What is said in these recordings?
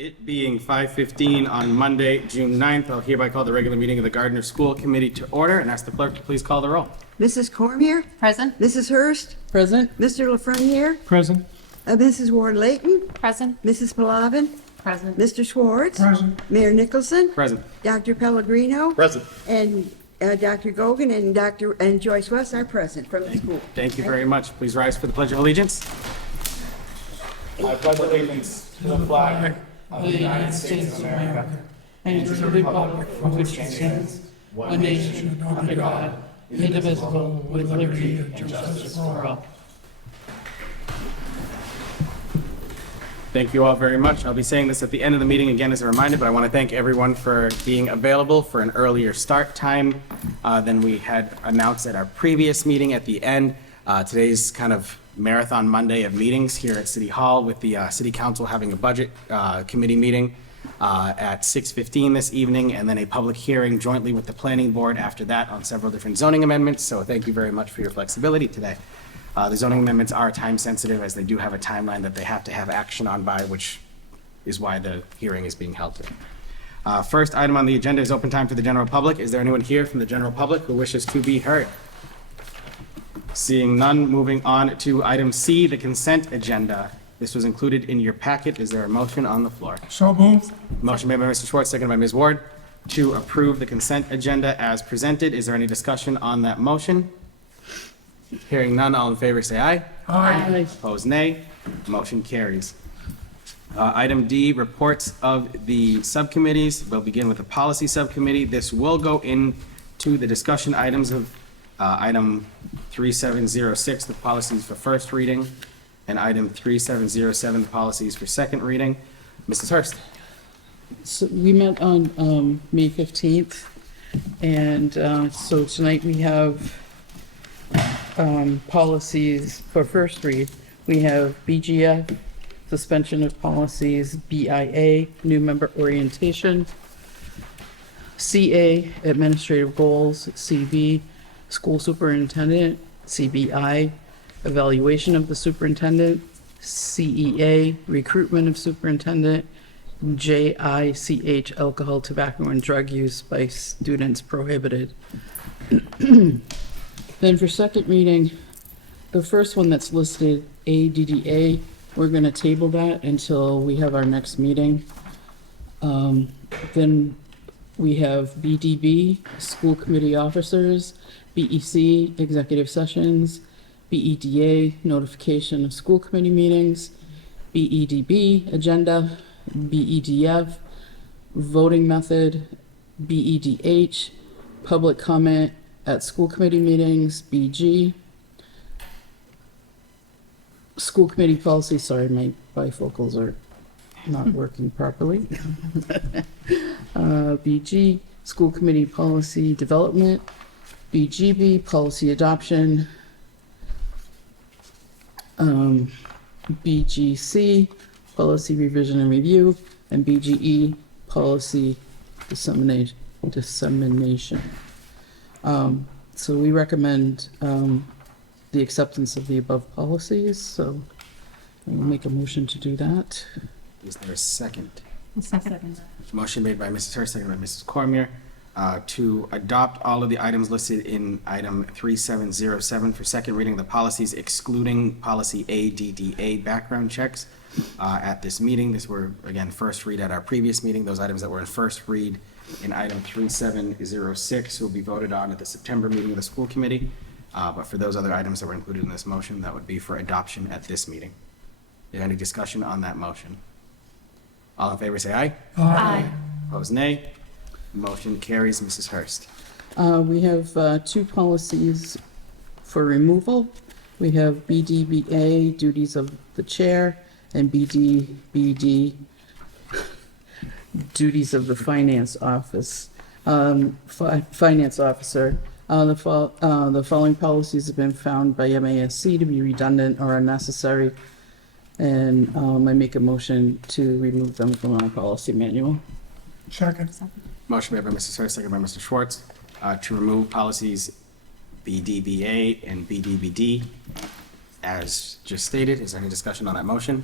It being 5:15 on Monday, June 9th, I'll hereby call the regular meeting of the Gardner School Committee to order and ask the clerk to please call the roll. Mrs. Cormier? Present. Mrs. Hurst? Present. Mr. Lafreniere? Present. Mrs. Ward-Layton? Present. Mrs. Palavin? Present. Mr. Schwartz? Present. Mayor Nicholson? Present. Dr. Pellegrino? Present. And Dr. Gogan and Joyce West are present from the school. Thank you very much. Please rise for the Pledge of Allegiance. I pledge allegiance to the flag of the United States of America and to the republic for which it stands, one nation under God, indivisible, with liberty and justice for all. Thank you all very much. I'll be saying this at the end of the meeting again as a reminder, but I want to thank everyone for being available for an earlier start time than we had announced at our previous meeting at the end. Today's kind of marathon Monday of meetings here at City Hall with the City Council having a budget committee meeting at 6:15 this evening, and then a public hearing jointly with the Planning Board after that on several different zoning amendments. So thank you very much for your flexibility today. The zoning amendments are time sensitive as they do have a timeline that they have to have action on by, which is why the hearing is being held today. First item on the agenda is open time for the general public. Is there anyone here from the general public who wishes to be heard? Seeing none, moving on to item C, the consent agenda. This was included in your packet. Is there a motion on the floor? So moved. Motion made by Mr. Schwartz, seconded by Ms. Ward, to approve the consent agenda as presented. Is there any discussion on that motion? Hearing none, all in favor say aye. Aye. Opposed, nay. Motion carries. Item D, reports of the subcommittees. We'll begin with the policy subcommittee. This will go into the discussion items of item 3706, the policies for first reading, and item 3707, the policies for second reading. Mrs. Hurst. So we met on May 15th, and so tonight we have policies for first read. We have BGF, suspension of policies, BIA, new member orientation, CA, administrative goals, CB, school superintendent, CBI, evaluation of the superintendent, CEA, recruitment of superintendent, JICH, alcohol, tobacco, and drug use by students prohibited. Then for second reading, the first one that's listed, ADDA, we're going to table that until we have our next meeting. Then we have BDB, school committee officers, BEC, executive sessions, BEDA, notification of school committee meetings, BEDB, agenda, BEDF, voting method, BEDH, public comment at school committee meetings, BG, school committee policy, sorry, my bifocals are not working properly. BG, school committee policy development, BGB, policy adoption, BGC, policy revision and review, and BGE, policy dissemination. So we recommend the acceptance of the above policies, so I will make a motion to do that. Is there a second? Second. Motion made by Mrs. Hurst, seconded by Mrs. Cormier, to adopt all of the items listed in item 3707 for second reading of the policies excluding policy ADDA background checks at this meeting. This were, again, first read at our previous meeting. Those items that were in first read in item 3706 will be voted on at the September meeting of the school committee. But for those other items that were included in this motion, that would be for adoption at this meeting. Is there any discussion on that motion? All in favor say aye. Aye. Opposed, nay. Motion carries. Mrs. Hurst. We have two policies for removal. We have BDBA, duties of the chair, and BDBD, duties of the finance office, finance officer. The following policies have been found by MASC to be redundant or unnecessary, and I make a motion to remove them from our policy manual. Second. Motion made by Mrs. Hurst, seconded by Mr. Schwartz, to remove policies BDBA and BDBD as just stated. Is there any discussion on that motion?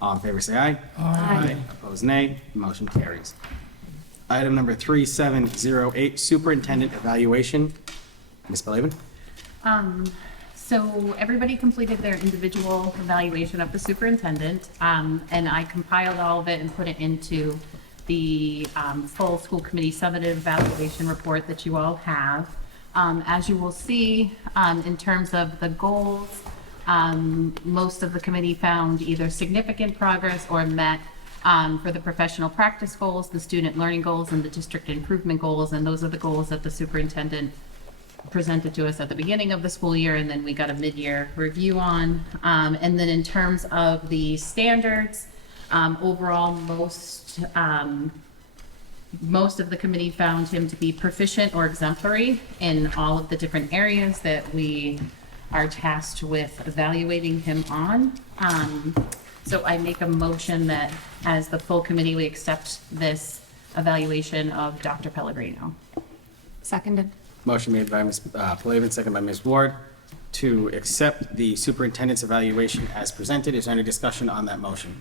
All in favor, say aye. Aye. Opposed, nay. Motion carries. Item number 3708, superintendent evaluation. Ms. Belaven? So everybody completed their individual evaluation of the superintendent, and I compiled all of it and put it into the full school committee summative evaluation report that you all have. As you will see, in terms of the goals, most of the committee found either significant progress or met for the professional practice goals, the student learning goals, and the district improvement goals, and those are the goals that the superintendent presented to us at the beginning of the school year, and then we got a mid-year review on. And then in terms of the standards, overall, most of the committee found him to be proficient or exemplary in all of the different areas that we are tasked with evaluating him on. So I make a motion that as the full committee, we accept this evaluation of Dr. Pellegrino. Seconded. Motion made by Ms. Plavin, second by Ms. Ward, to accept the superintendent's evaluation as presented. Is there any discussion on that motion?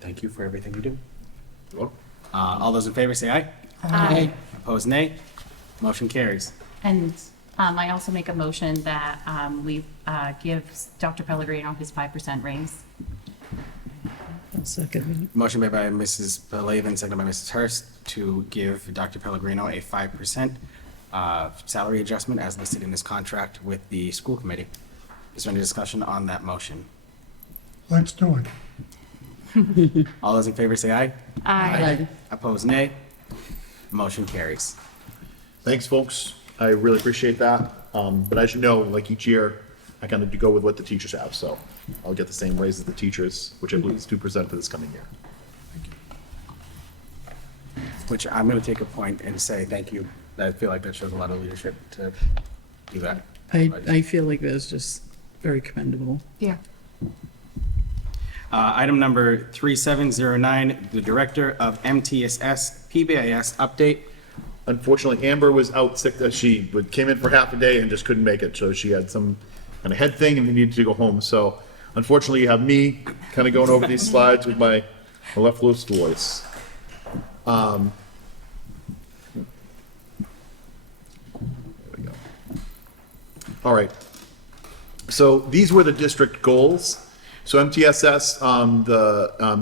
Thank you for everything you do. All those in favor say aye. Aye. Opposed, nay. Motion carries. And I also make a motion that we give Dr. Pellegrino his 5% raise. Second. Motion made by Mrs. Plavin, second by Mrs. Hurst, to give Dr. Pellegrino a 5% salary adjustment as listed in his contract with the school committee. Is there any discussion on that motion? Let's do it. All those in favor say aye. Aye. Opposed, nay. Motion carries. Thanks, folks. I really appreciate that. But as you know, like each year, I kind of go with what the teachers have, so I'll get the same raise as the teachers, which I believe is 2% for this coming year. Which I'm going to take a point and say thank you. I feel like that shows a lot of leadership to do that. I feel like that's just very commendable. Yeah. Item number 3709, the Director of MTSS PBIS update. Unfortunately, Amber was out sick. She came in for half a day and just couldn't make it. So she had some kind of head thing and needed to go home. So unfortunately, you have me kind of going over these slides with my left loose voice. There we go. All right. So these were the district goals. So MTSS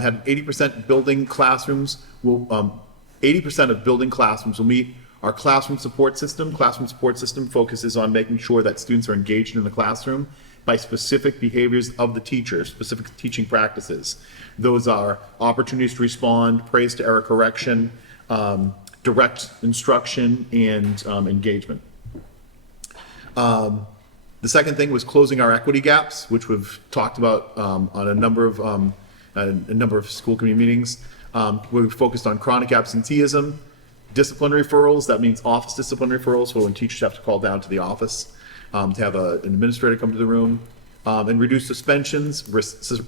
had 80% building classrooms. 80% of building classrooms will meet our classroom support system. Classroom support system focuses on making sure that students are engaged in the classroom by specific behaviors of the teacher, specific teaching practices. Those are opportunities to respond, praise to error correction, direct instruction, and engagement. The second thing was closing our equity gaps, which we've talked about on a number of school committee meetings. We focused on chronic absenteeism, discipline referrals. That means office discipline referrals, for when teachers have to call down to the office to have an administrator come to the room, and reduce suspensions, restraints,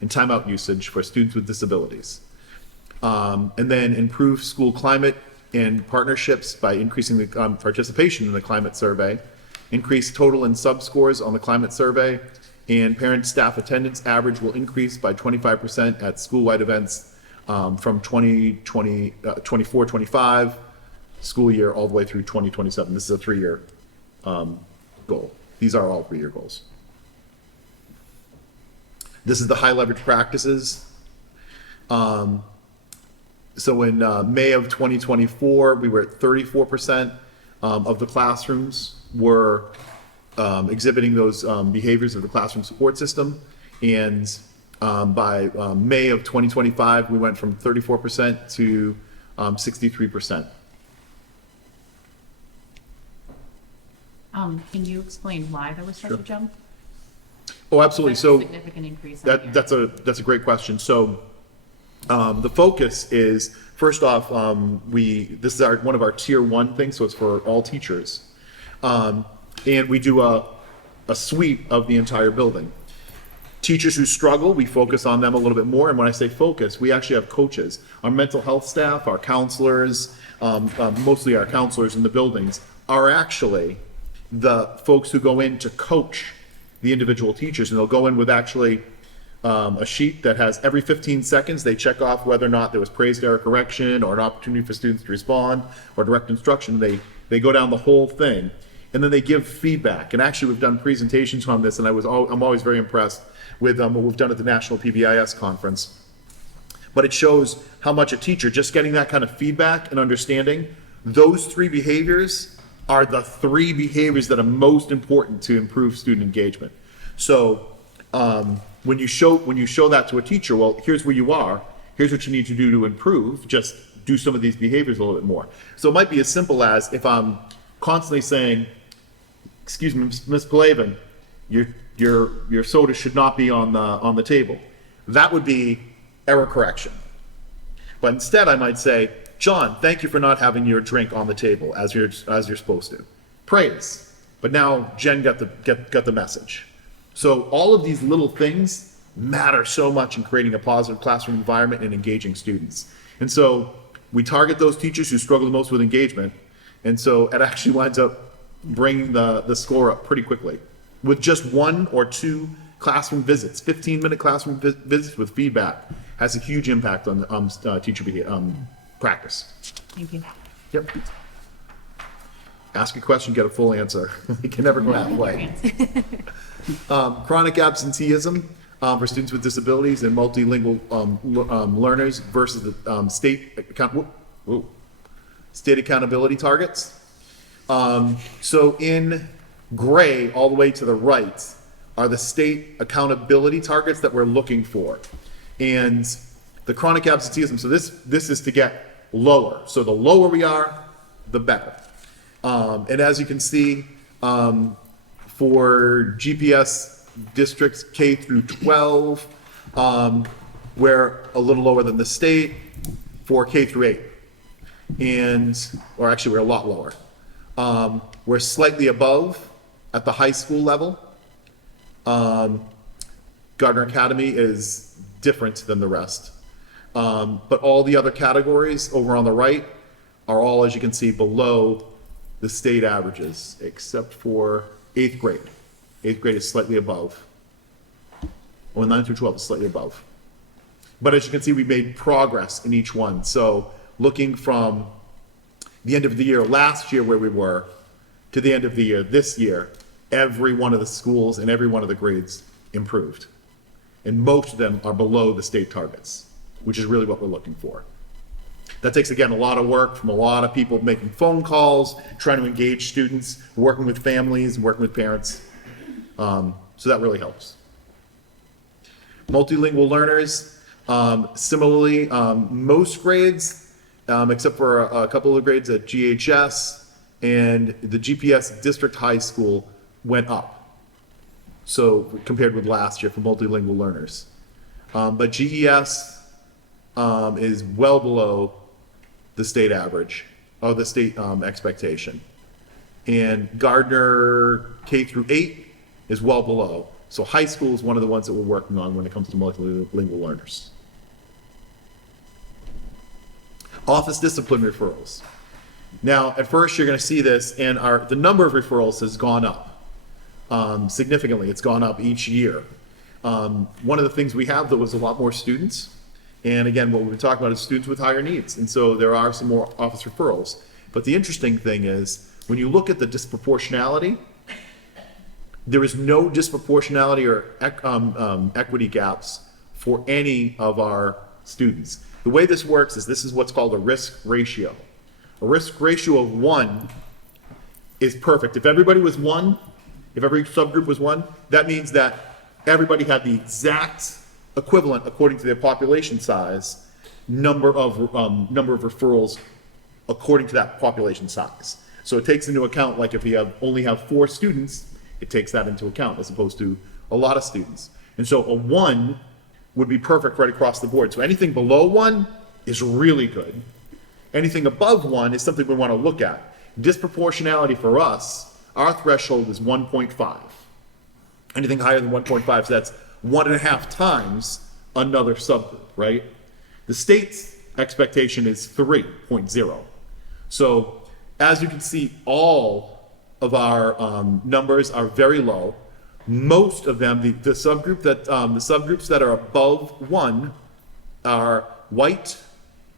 and timeout usage for students with disabilities. And then improve school climate and partnerships by increasing the participation in the climate survey, increase total and sub scores on the climate survey, and parent staff attendance average will increase by 25% at school-wide events from 24-25 school year all the way through 2027. This is a 3-year goal. These are all 3-year goals. This is the high leverage practices. So in May of 2024, we were at 34% of the classrooms were exhibiting those behaviors of the classroom support system. And by May of 2025, we went from 34% to 63%. Can you explain why there was such a jump? Oh, absolutely. So Significant increase in here. that's a great question. So the focus is, first off, this is one of our tier 1 things, so it's for all teachers. And we do a sweep of the entire building. Teachers who struggle, we focus on them a little bit more. And when I say focus, we actually have coaches. Our mental health staff, our counselors, mostly our counselors in the buildings, are actually the folks who go in to coach the individual teachers, and they'll go in with actually a sheet that has every 15 seconds, they check off whether or not there was praise, error, correction, or an opportunity for students to respond, or direct instruction. They go down the whole thing, and then they give feedback. And actually, we've done presentations on this, and I'm always very impressed with what we've done at the National PBIS conference. But it shows how much a teacher, just getting that kind of feedback and understanding, those three behaviors are the three behaviors that are most important to improve student engagement. So when you show that to a teacher, well, here's where you are, here's what you need to do to improve, just do some of these behaviors a little bit more. So it might be as simple as if I'm constantly saying, excuse me, Ms. Plavin, your soda should not be on the table. That would be error correction. But instead I might say, John, thank you for not having your drink on the table as you're supposed to. Praise. But now Jen got the message. So all of these little things matter so much in creating a positive classroom environment and engaging students. And so we target those teachers who struggle the most with engagement. And so it actually winds up bringing the score up pretty quickly with just 1 or 2 classroom visits. 15-minute classroom visits with feedback has a huge impact on teacher behavior, practice. Thank you. Yep. Ask a question, get a full answer. You can never go halfway. Chronic absenteeism for students with disabilities and multilingual learners versus the state accountability targets. So in gray, all the way to the right, are the state accountability targets that we're looking for. And the chronic absenteeism, so this is to get lower. So the lower we are, the better. And as you can see, for GPS districts K through 12, we're a little lower than the state for K through 8. Or actually we're a lot lower. We're slightly above at the high school level. Gardner Academy is different than the rest. But all the other categories over on the right are all, as you can see, below the state averages, except for 8th grade. 8th grade is slightly above. Well, 9 through 12 is slightly above. But as you can see, we made progress in each one. So looking from the end of the year last year where we were to the end of the year this year, every one of the schools and every one of the grades improved. And most of them are below the state targets, which is really what we're looking for. That takes, again, a lot of work from a lot of people making phone calls, trying to engage students, working with families, working with parents. So that really helps. Multilingual learners, similarly, most grades, except for a couple of grades at GHS and the GPS district high school, went up. So compared with last year for multilingual learners. But GES is well below the state average, or the state expectation. And Gardner K through 8 is well below. So high school is one of the ones that we're working on when it comes to multilingual learners. Office discipline referrals. Now, at first you're going to see this, and the number of referrals has gone up. Significantly. It's gone up each year. One of the things we have, though, is a lot more students. And again, what we've been talking about is students with higher needs. And so there are some more office referrals. But the interesting thing is, when you look at the disproportionality, there is no disproportionality or equity gaps for any of our students. The way this works is this is what's called a risk ratio. A risk ratio of 1 is perfect. If everybody was 1, if every subgroup was 1, that means that everybody had the exact equivalent, according to their population size, number of referrals according to that population size. So it takes into account, like if you only have 4 students, it takes that into account as opposed to a lot of students. And so a 1 would be perfect right across the board. So anything below 1 is really good. Anything above 1 is something we want to look at. Disproportionality for us, our threshold is 1.5. Anything higher than 1.5, so that's 1.5 times another subgroup, right? The state's expectation is 3.0. So as you can see, all of our numbers are very low. Most of them, the subgroups that are above 1 are white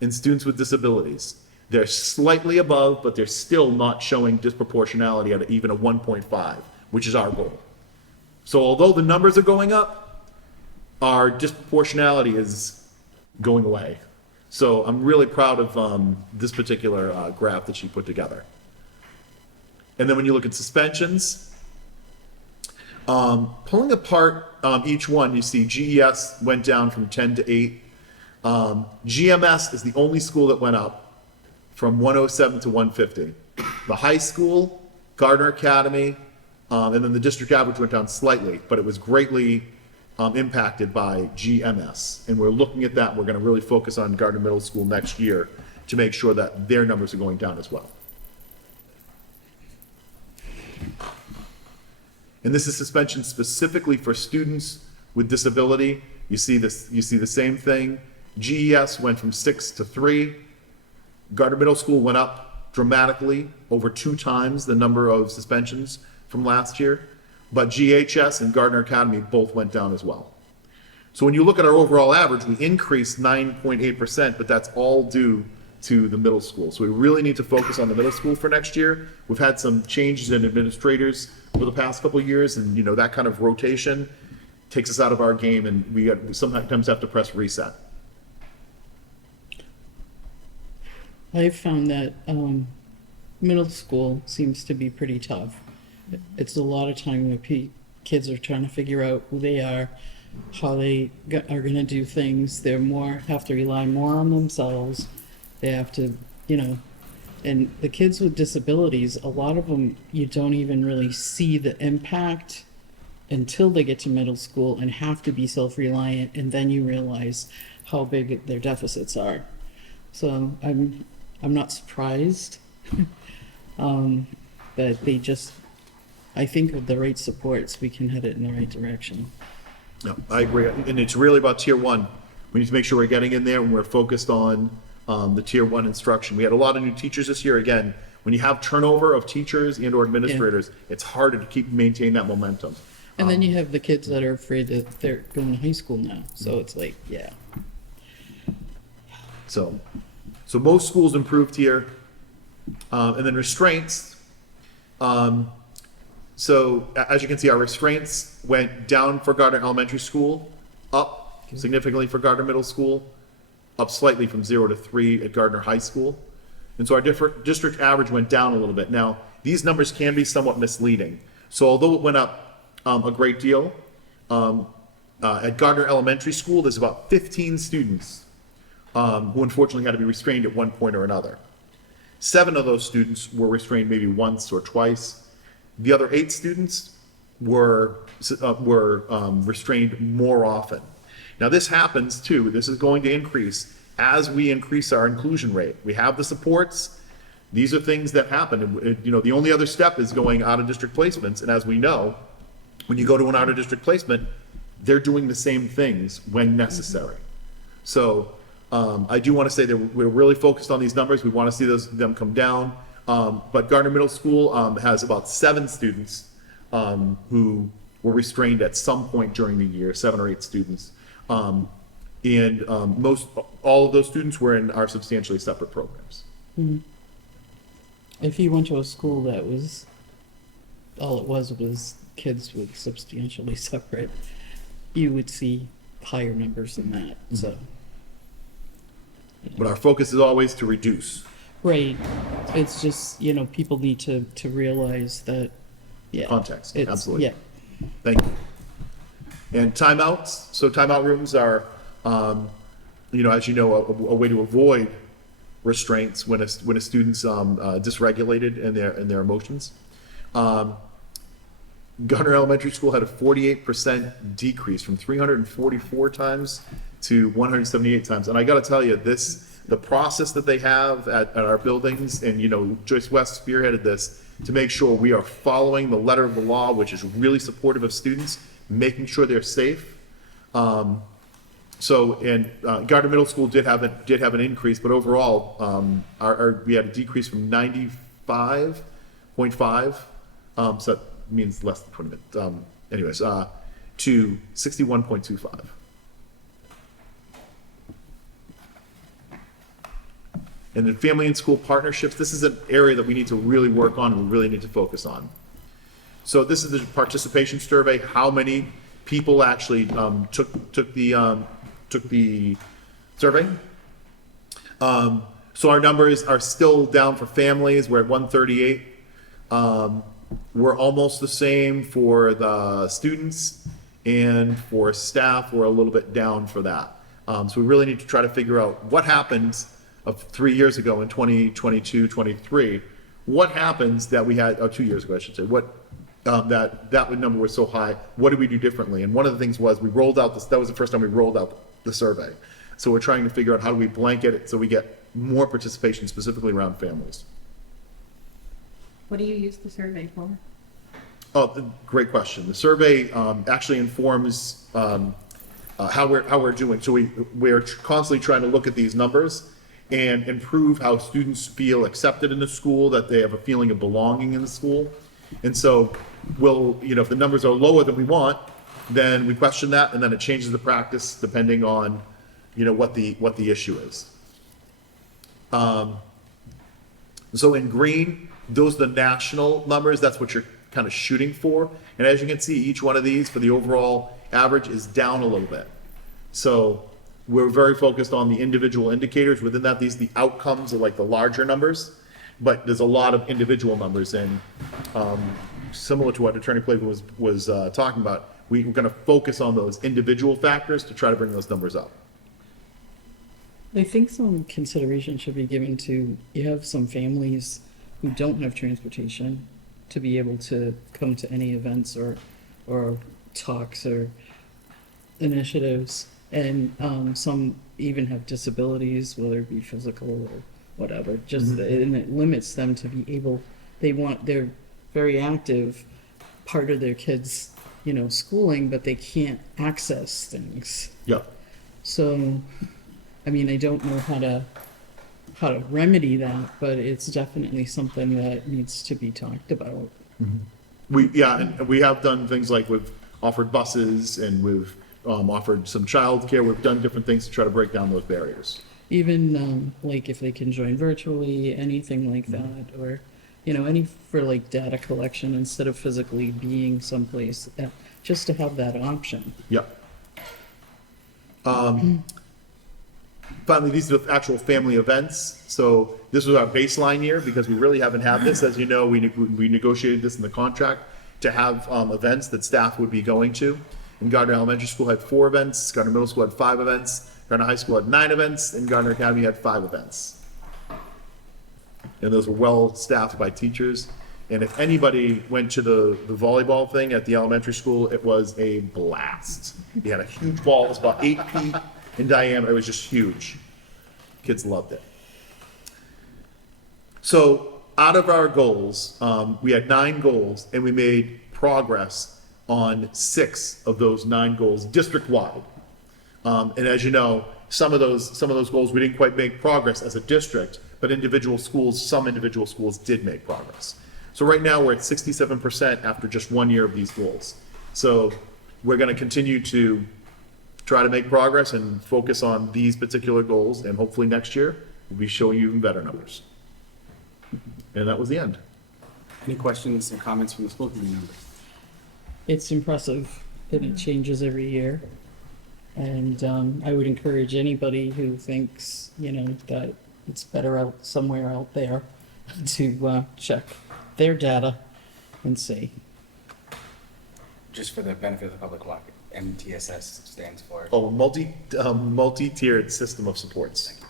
and students with disabilities. They're slightly above, but they're still not showing disproportionality at even a 1.5, which is our goal. So although the numbers are going up, our disproportionality is going away. So I'm really proud of this particular graph that she put together. And then when you look at suspensions, pulling apart each one, you see GES went down from 10 to 8. GMS is the only school that went up from 107 to 150. The high school, Gardner Academy, and then the district average went down slightly, but it was greatly impacted by GMS. And we're looking at that. We're going to really focus on Gardner Middle School next year to make sure that their numbers are going down as well. And this is suspension specifically for students with disability. You see this, you see the same thing. GES went from 6 to 3. Gardner Middle School went up dramatically, over 2 times the number of suspensions from last year. But GHS and Gardner Academy both went down as well. So when you look at our overall average, we increased 9.8%, but that's all due to the middle school. So we really need to focus on the middle school for next year. We've had some changes in administrators for the past couple of years, and that kind of rotation takes us out of our game, and we sometimes have to press reset. I've found that middle school seems to be pretty tough. It's a lot of time when kids are trying to figure out who they are, how they are going to do things. They're have to rely more on themselves. They have to, and the kids with disabilities, a lot of them, you don't even really see the impact until they get to middle school and have to be self-reliant, and then you realize how big their deficits are. So I'm not surprised that they just, I think with the right supports, we can head it in the right direction. No, I agree. And it's really about tier 1. We need to make sure we're getting in there and we're focused on the tier 1 instruction. We had a lot of new teachers this year. Again, when you have turnover of teachers and or administrators, it's harder to maintain that momentum. And then you have the kids that are afraid that they're going to high school now. So it's like, yeah. So most schools improved here. And then restraints. So as you can see, our restraints went down for Gardner Elementary School, up significantly for Gardner Middle School, up slightly from 0 to 3 at Gardner High School. And so our district average went down a little bit. Now, these numbers can be somewhat misleading. So although it went up a great deal, at Gardner Elementary School, there's about 15 students who unfortunately had to be restrained at one point or another. 7 of those students were restrained maybe once or twice. The other 8 students were restrained more often. Now this happens too. This is going to increase as we increase our inclusion rate. We have the supports. These are things that happen. And, the only other step is going out of district placements. And as we know, when you go to an out of district placement, they're doing the same things when necessary. So I do want to say that we're really focused on these numbers. We want to see them come down. But Gardner Middle School has about 7 students who were restrained at some point during the year, 7 or 8 students. All of those students were in our substantially separate programs. Mm-hmm. If you went to a school that was, all it was kids with substantially separate, you would see higher numbers than that, so. But our focus is always to reduce. Right, it's just, people need to realize that, yeah. Context, it's- absolutely. Yeah, Thank you. And timeouts. So timeout rooms are, as you know, a way to avoid restraints when a student's dysregulated in their emotions. Gardner Elementary School had a 48% decrease from 344 times to 178 times. And I got to tell you, the process that they have at our buildings, and Joyce West spearheaded this to make sure we are following the letter of the law, which is really supportive of students, making sure they're safe. Gardner Middle School did have an increase, but overall, we had a decrease from 95.5, so that means less than 20 minutes. anyways, to 61.25. And then family and school partnerships, this is an area that we need to really work on and we really need to focus on. So this is the participation survey, how many people actually took the survey. So our numbers are still down for families, we're at 138. We're almost the same for the students, and for staff, we're a little bit down for that. So we really need to try to figure out what happens of 3 years ago in 2022, 23. What happens that we had, 2 years ago, I should say, what, that number was so high, what did we do differently? And one of the things was we rolled out this, that was the first time we rolled out the survey. So we're trying to figure out how do we blanket it so we get more participation specifically around families. What do you use the survey for? Oh, great question. The survey actually informs how we're doing. So we're constantly trying to look at these numbers and improve how students feel accepted in the school, that they have a feeling of belonging in the school. And so if the numbers are lower than we want, then we question that, and then it changes the practice depending on, what the issue is. So in green, those are the national numbers. That's what you're kind of shooting for. And as you can see, each one of these for the overall average is down a little bit. So we're very focused on the individual indicators. Within that, the outcomes are like the larger numbers, but there's a lot of individual numbers. And similar to what Attorney Plavin was talking about, we're going to focus on those individual factors to try to bring those numbers up. I think some consideration should be given to, you have some families who don't have transportation to be able to come to any events or talks or initiatives. And some even have disabilities, whether it be physical or whatever, and it limits them to be able, they're very active, part of their kids' schooling, but they can't access things. Yeah. So, I mean, I don't know how to remedy that, but it's definitely something that needs to be talked about. And we have done things like we've offered buses and we've offered some childcare. We've done different things to try to break down those barriers. Even like if they can join virtually, anything like that, or any for like data collection instead of physically being someplace, just to have that option. Yeah. Finally, these are the actual family events. So this was our baseline year because we really haven't had this. As you know, we negotiated this in the contract to have events that staff would be going to. And Gardner Elementary School had 4 events, Gardner Middle School had 5 events, Gardner High School had 9 events, and Gardner Academy had 5 events. And those were well staffed by teachers. And if anybody went to the volleyball thing at the elementary school, it was a blast. We had a huge ball, it was about 8 feet in diameter, it was just huge. Kids loved it. So out of our goals, we had 9 goals, and we made progress on 6 of those 9 goals district-wide. And as you know, some of those goals we didn't quite make progress as a district, but some individual schools did make progress. So right now we're at 67% after just 1 year of these goals. So we're going to continue to try to make progress and focus on these particular goals, and hopefully next year we'll be showing you even better numbers. And that was the end. Any questions or comments from the school committee members? It's impressive that it changes every year. And I would encourage anybody who thinks, that it's better out somewhere out there to check their data and see. Just for the benefit of the public, what MTSS stands for. Oh, multi-tiered system of supports.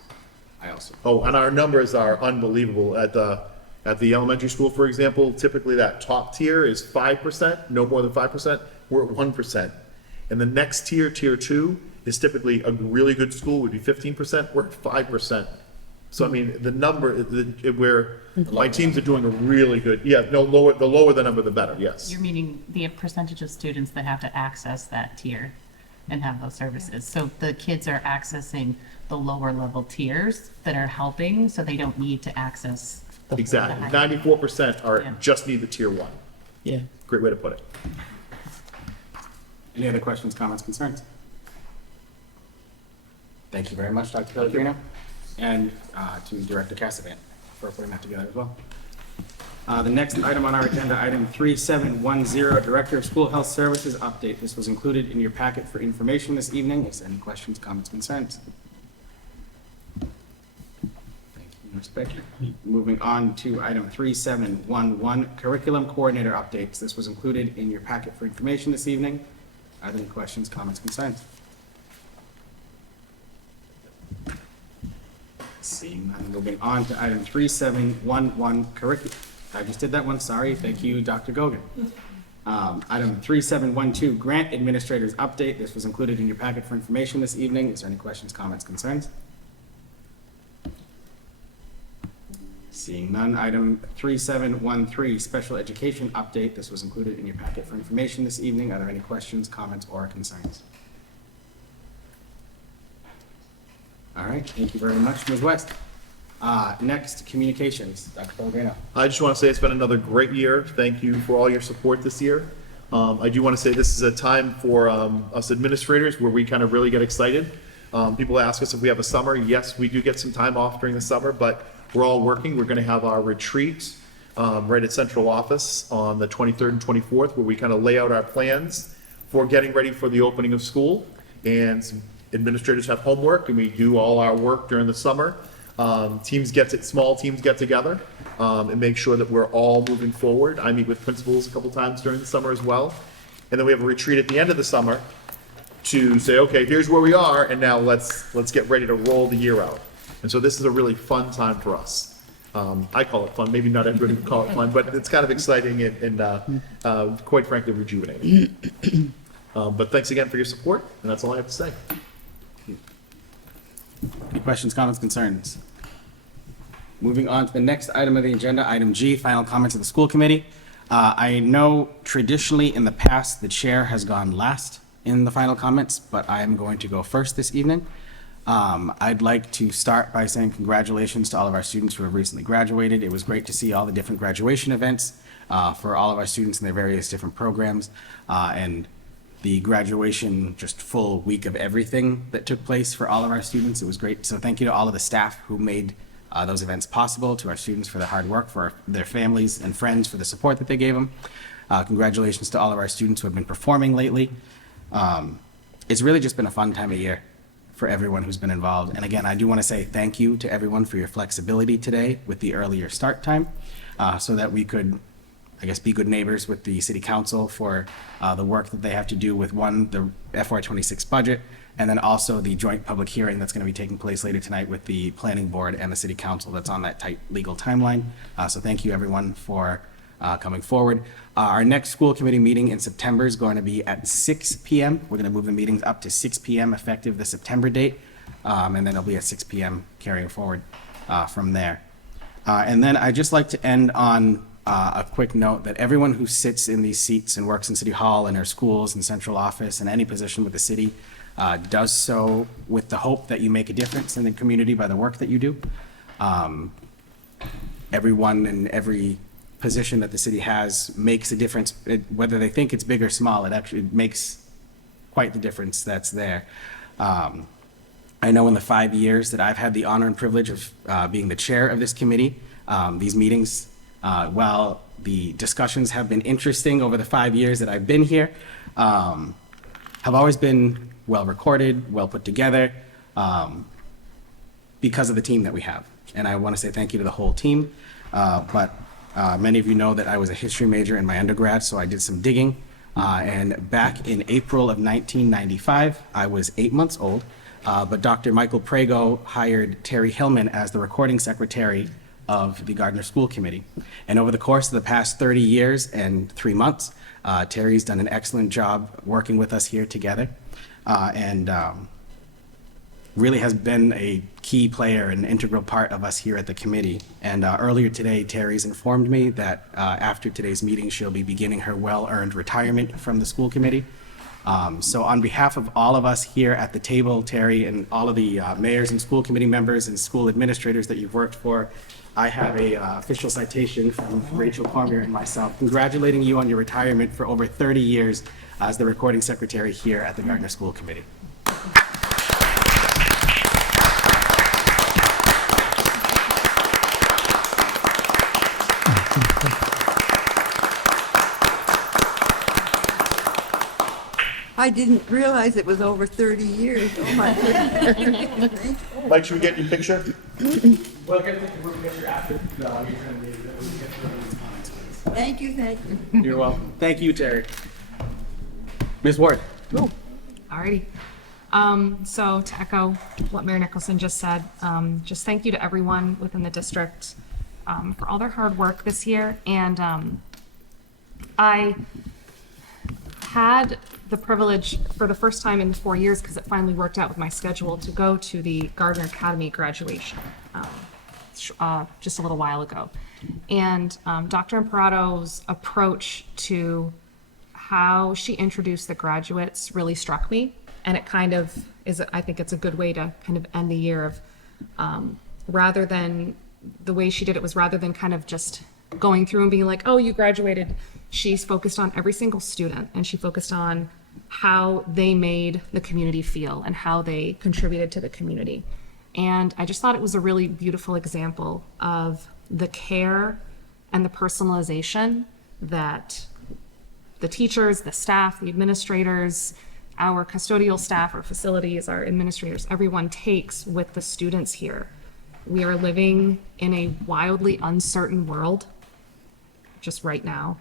I also. Oh, and our numbers are unbelievable. At the elementary school, for example, typically that top tier is 5%, no more than 5%. We're at 1%. And the next tier, tier 2, is typically a really good school would be 15%. We're at 5%. So I mean, the number where my teams are doing a really good. Yeah, the lower the number, the better. Yes. You're meaning the percentage of students that have to access that tier and have those services. So the kids are accessing the lower level tiers that are helping, so they don't need to access. Exactly. the higher. 94% are Yeah. just need the tier 1. Yeah. Great way to put it. Any other questions, comments, concerns? Thank you very much, Dr. Pellegrino, and to Director Cassavant for putting that together as well. The next item on our agenda, item 3710, Director of School Health Services update. This was included in your packet for information this evening. Is there any questions, comments, concerns? Thank you, Mr. Baker. Moving on to item 3711, Curriculum Coordinator updates. This was included in your packet for information this evening. Are there any questions, comments, concerns? Seeing none, moving on to item 3711, I just did that one, sorry. Thank you, Dr. Gogan. Item 3712, Grant Administrators Update. This was included in your packet for information this evening. Is there any questions, comments, concerns? Seeing none. Item 3713, Special Education Update. This was included in your packet for information this evening. Are there any questions, comments, or concerns? All right, thank you very much, Ms. West. Next, communications, Dr. Pellegrino. I just want to say it's been another great year. Thank you for all your support this year. I do want to say this is a time for us administrators where we kind of really get excited. People ask us if we have a summer. Yes, we do get some time off during the summer, but we're all working. We're going to have our retreat right at central office on the 23rd and 24th, where we kind of lay out our plans for getting ready for the opening of school. And some administrators have homework, and we do all our work during the summer. Small teams get together and make sure that we're all moving forward. I meet with principals a couple times during the summer as well. And then we have a retreat at the end of the summer to say, okay, here's where we are, and now let's get ready to roll the year out. And so this is a really fun time for us. I call it fun, maybe not everybody would call it fun, but it's kind of exciting and quite frankly rejuvenating. But thanks again for your support, and that's all I have to say. Any questions, comments, concerns? Moving on to the next item of the agenda, item G, final comments of the school committee. I know traditionally in the past, the chair has gone last in the final comments, but I am going to go first this evening. I'd like to start by saying congratulations to all of our students who have recently graduated. It was great to see all the different graduation events for all of our students in their various different programs, and the graduation, just full week of everything that took place for all of our students. It was great. So thank you to all of the staff who made those events possible, to our students for their hard work, for their families and friends for the support that they gave them. Congratulations to all of our students who have been performing lately. It's really just been a fun time of year for everyone who's been involved. And again, I do want to say thank you to everyone for your flexibility today with the earlier start time, so that we could, I guess, be good neighbors with the city council for the work that they have to do with the FY26 budget, and then also the joint public hearing that's going to be taking place later tonight with the planning board and the city council that's on that tight legal timeline. So thank you everyone for coming forward. Our next school committee meeting in September is going to be at 6 p.m. We're going to move the meetings up to 6 p.m. effective the September date, and then it'll be at 6 p.m. carrying forward from there. And then I'd just like to end on a quick note that everyone who sits in these seats and works in City Hall and our schools and central office and any position with the city does so with the hope that you make a difference in the community by the work that you do. Everyone in every position that the city has makes a difference, whether they think it's big or small. It actually makes quite the difference that's there. I know in the 5 years that I've had the honor and privilege of being the chair of this committee, these meetings, while the discussions have been interesting over the 5 years that I've been here, have always been well recorded, well put together, because of the team that we have. And I want to say thank you to the whole team. But many of you know that I was a history major in my undergrad, so I did some digging. And back in April of 1995, I was 8 months old, but Dr. Michael Prego hired Terry Hillman as the recording secretary of the Gardner School Committee. And over the course of the past 30 years and 3 months, Terry's done an excellent job working with us here together, and really has been a key player and integral part of us here at the committee. And earlier today, Terry's informed me that after today's meeting, she'll be beginning her well-earned retirement from the school committee. So on behalf of all of us here at the table, Terry, and all of the mayors and school committee members and school administrators that you've worked for, I have a official citation from Rachel Cormier and myself congratulating you on your retirement for over 30 years as the recording secretary here at the Gardner School Committee. I didn't realize it was over 30 years. Oh, my goodness. Mike, should we get your picture? We'll get you after Thank you, thank you. You're welcome. Thank you, Terry. Ms. Ward. Alrighty. So to echo what Mayor Nicholson just said, just thank you to everyone within the district for all their hard work this year. And I had the privilege for the first time in 4 years, because it finally worked out with my schedule, to go to the Gardner Academy graduation just a little while ago. And Dr. Imperato's approach to how she introduced the graduates really struck me. And it kind of is, I think it's a good way to kind of end the year of, rather than, the way she did it was rather than kind of just going through and being like, oh, you graduated. She's focused on every single student, and she focused on how they made the community feel and how they contributed to the community. And I just thought it was a really beautiful example of the care and the personalization that the teachers, the staff, the administrators, our custodial staff, our facilities, our administrators, everyone takes with the students here. We are living in a wildly uncertain world just right now.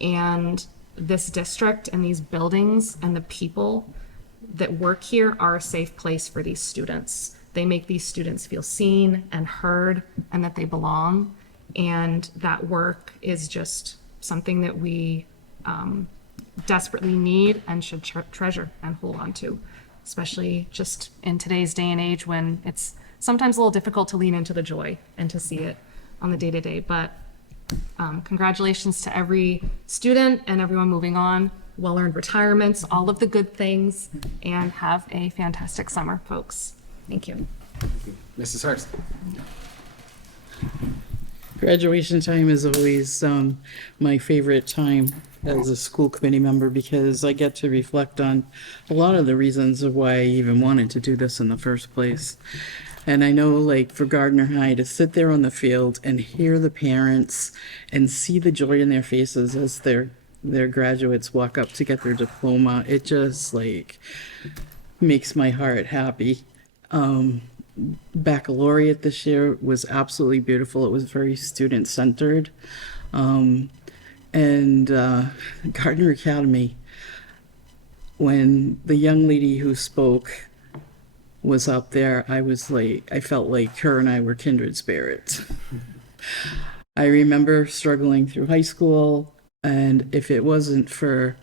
And this district and these buildings and the people that work here are a safe place for these students. They make these students feel seen and heard and that they belong. And that work is just something that we desperately need and should treasure and hold on to, especially just in today's day and age when it's sometimes a little difficult to lean into the joy and to see it on the day-to-day. But congratulations to every student and everyone moving on, well-earned retirements, all of the good things, and have a fantastic summer, folks. Thank you. Mrs. Hurst. Graduation time is always my favorite time as a school committee member, because I get to reflect on a lot of the reasons of why I even wanted to do this in the first place. And I know, like, for Gardner High, to sit there on the field and hear the parents and see the joy in their faces as their graduates walk up to get their diploma, it just, like, makes my heart happy. Baccalaureate this year was absolutely beautiful. It was very student-centered. And Gardner Academy, when the young lady who spoke was up there, I felt like her and I were kindred spirits. I remember struggling through high school, and if it wasn't for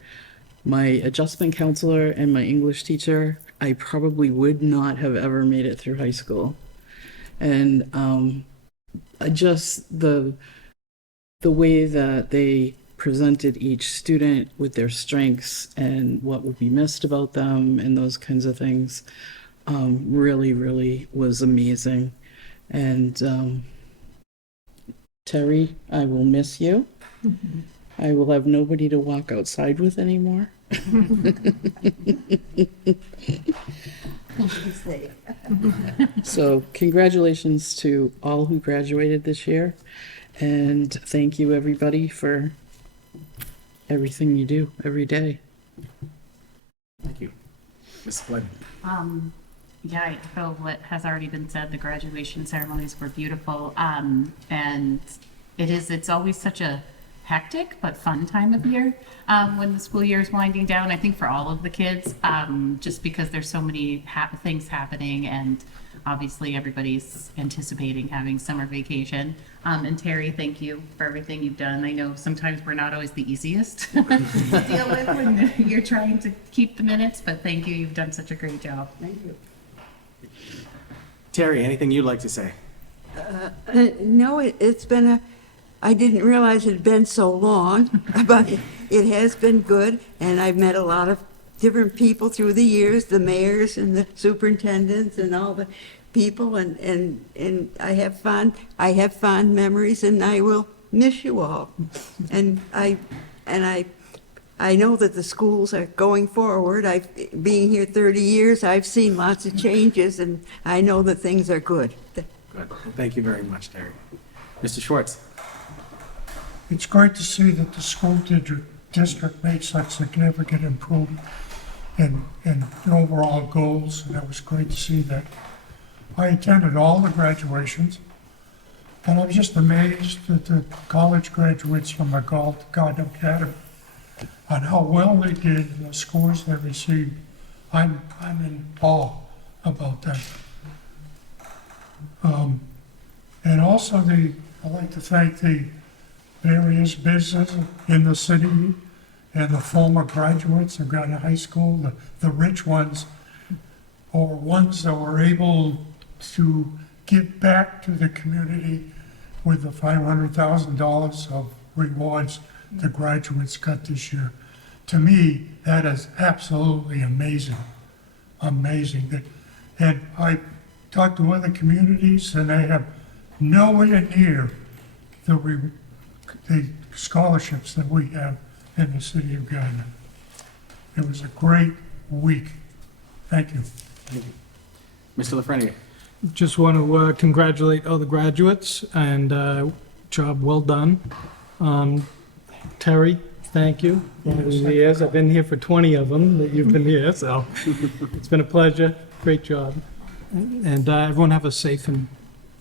my adjustment counselor and my English teacher, I probably would not have ever made it through high school. And just the way that they presented each student with their strengths and what would be missed about them and those kinds of things really, really was amazing. And Terry, I will miss you. Mm-hmm. I will have nobody to walk outside with anymore. So congratulations to all who graduated this year, and thank you everybody for everything you do every day. Thank you. Ms. Flood. Yeah, I echo what has already been said. The graduation ceremonies were beautiful. And it's always such a hectic but fun time of year when the school year is winding down, I think, for all of the kids, just because there's so many things happening, and obviously everybody's anticipating having summer vacation. And Terry, thank you for everything you've done. I know sometimes we're not always the easiest to deal with when you're trying to keep the minutes, but thank you. You've done such a great job. Thank you. Terry, anything you'd like to say? No, it's been I didn't realize it had been so long, but it has been good, and I've met a lot of different people through the years, the mayors and the superintendents and all the people, and I have fond memories, and I will miss you all. And I know that the schools are going forward. Being here 30 years, I've seen lots of changes, and I know that things are good. Good. Well, thank you very much, Terry. Mr. Schwartz? It's great to see that the school district made such significant improvement in overall goals, and it was great to see that. I attended all the graduations, and I'm just amazed at the college graduates from the Gardner Academy on how well they did and the scores they received. I'm in awe about that. And also I'd like to thank the various businesses in the city and the former graduates of Gardner High School, the rich ones, or ones that were able to give back to the community with the $500,000 of rewards the graduates got this year. To me, that is absolutely amazing, amazing. And I talked to other communities, and they have nowhere near the scholarships that we have in the city of Gardner. It was a great week. Thank you. Mr. Lafreniere? Just want to congratulate all the graduates and job well done. Terry, thank you for all these years. I've been here for 20 of them that you've been here, so it's been a pleasure. Great job. And everyone have a safe and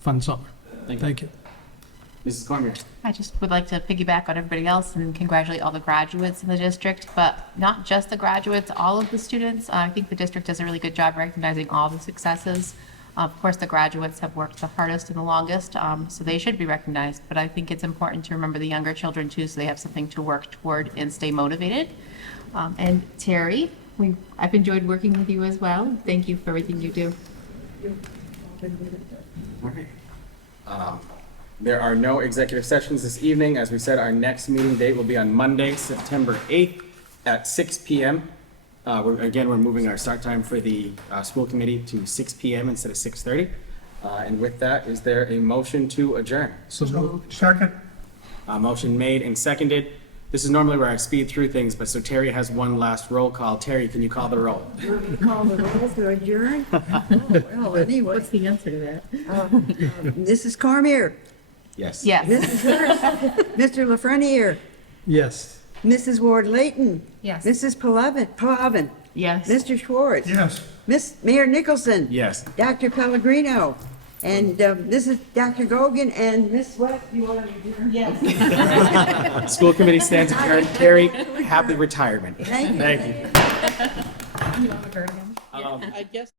fun summer. Thank you. Mrs. Cormier? I just would like to piggyback on everybody else and congratulate all the graduates in the district, but not just the graduates, all of the students. I think the district does a really good job recognizing all the successes. Of course, the graduates have worked the hardest and the longest, so they should be recognized. But I think it's important to remember the younger children too, so they have something to work toward and stay motivated. And Terry, I've enjoyed working with you as well. Thank you for everything you do. All right. There are no executive sessions this evening. As we said, our next meeting date will be on Monday, September 8th at 6 p.m. We're moving our start time for the school committee to 6 p.m. instead of 6:30. And with that, is there a motion to adjourn? So, second, Motion made and seconded. This is normally where I speed through things, but so Terry has one last roll call. Terry, can you call the roll? Call the roll to adjourn? Oh, well, anyway, What's the answer to that? Mrs. Cormier, Yes. Yes. Mr. Lafreniere, Yes. Mrs. Ward-Layton. Yes. Mrs. Plavin. Yes. Mr. Schwartz. yes. Mayor Nicholson. Yes. Dr. Pellegrino. And this is Dr. Gogan and Miss what? You want to adjourn? Yes. School committee stands adjourned. Terry, happy retirement. Thank you. Thank you. You want to go again? I guess.